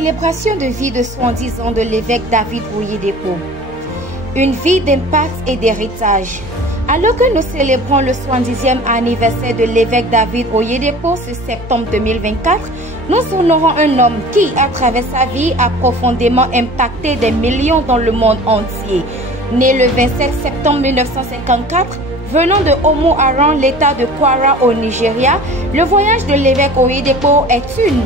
célébration de vie de 70 ans de l'évêque David Oyedepo. Une vie d'impact et d'héritage. Alors que nous célébrons le 70e anniversaire de l'évêque David Oyedepo ce septembre 2024, nous honorons un homme qui, à travers sa vie, a profondément impacté des millions dans le monde entier. Né le 27 septembre 1954, venant de Omu-Aran, l'état de Kwara au Nigeria, le voyage de l'évêque Oyedepo est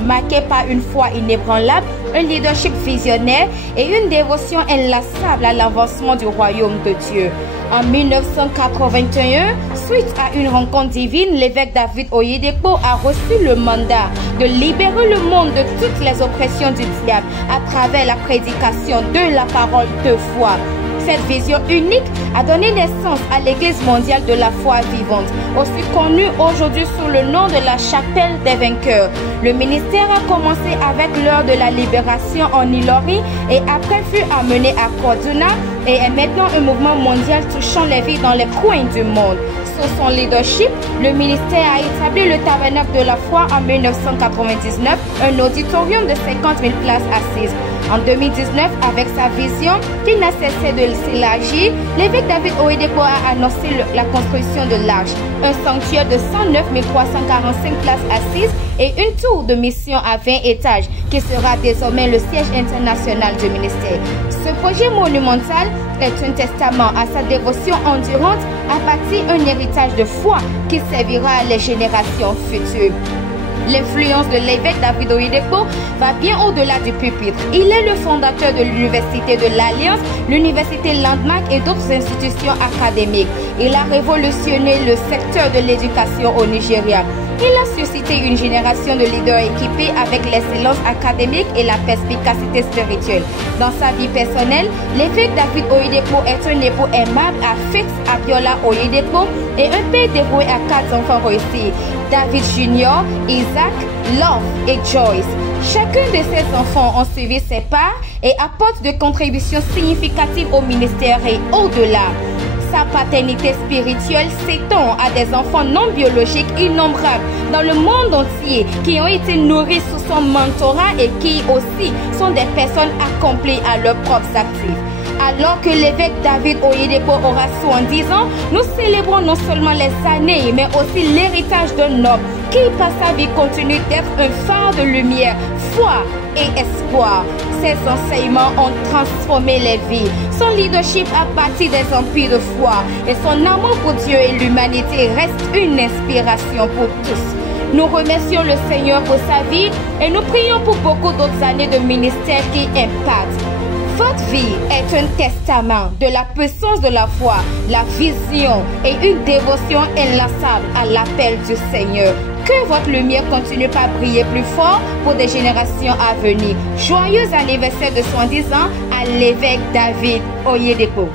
marqué par une foi inébranlable, un leadership visionnaire et une dévotion inlassable à l'avancement du royaume de Dieu. En 1981, suite à une rencontre divine, l'évêque David Oyedepo a reçu le mandat de libérer le monde de toutes les oppressions du diable à travers la prédication de la parole de foi. Cette vision unique a donné naissance à l'Église mondiale de la foi vivante, aussi connue aujourd'hui sous le nom de la Chapelle des vainqueurs. Le ministère a commencé avec l'heure de la libération en Ilori et après fut amené à Kaduna et est maintenant un mouvement mondial touchant les vies dans les coins du monde. Sous son leadership, le ministère a établi le tabernacle de la foi en 1999, un auditorium de 50 000 places assises. En 2019, avec sa vision qui n'a cessé de s'élargir, l'évêque David Oyedepo a annoncé la construction de l'Arche, un sanctuaire de 109 345 places assises et une tour de mission à 20 étages qui sera désormais le siège international du ministère. Ce projet monumental est un testament à sa dévotion endurante à bâtir un héritage de foi qui servira les générations futures. L'influence de l'évêque David Oyedepo va bien au-delà du pupitre. Il est le fondateur de l'Université de l'Alliance, l'Université Landmark et d'autres institutions académiques. Il a révolutionné le secteur de l'éducation au Nigeria. Il a suscité une génération de leaders équipés avec l'excellence académique et la perspicacité spirituelle. Dans sa vie personnelle, l'évêque David Oyedepo est un époux aimable à Fix Abiola Oyedepo et un père dévoué à 4 enfants réussis, David Jr., Isaac, Love et Joyce. Chacun de ces enfants ont suivi ses pas et apporte de contributions significatives au ministère et au-delà. Sa paternité spirituelle s'étend à des enfants non biologiques innombrables dans le monde entier qui ont été nourris sous son mentorat et qui aussi sont des personnes accomplies à leurs propres actifs. Alors que l'évêque David Oyedepo aura 70 ans, nous célébrons non seulement les années, mais aussi l'héritage d'un homme qui, par sa vie, continue d'être un phare de lumière, foi et espoir. Ses enseignements ont transformé les vies. Son leadership a bâti des empires de foi et son amour pour Dieu et l'humanité reste une inspiration pour tous. Nous remercions le Seigneur pour sa vie et nous prions pour beaucoup d'autres années de ministère qui impactent. Votre vie est un testament de la puissance de la foi, la vision et une dévotion inlassable à l'appel du Seigneur. Que votre lumière continue par briller plus fort pour des générations à venir. Joyeux anniversaire de 70 ans à l'évêque David Oyedepo.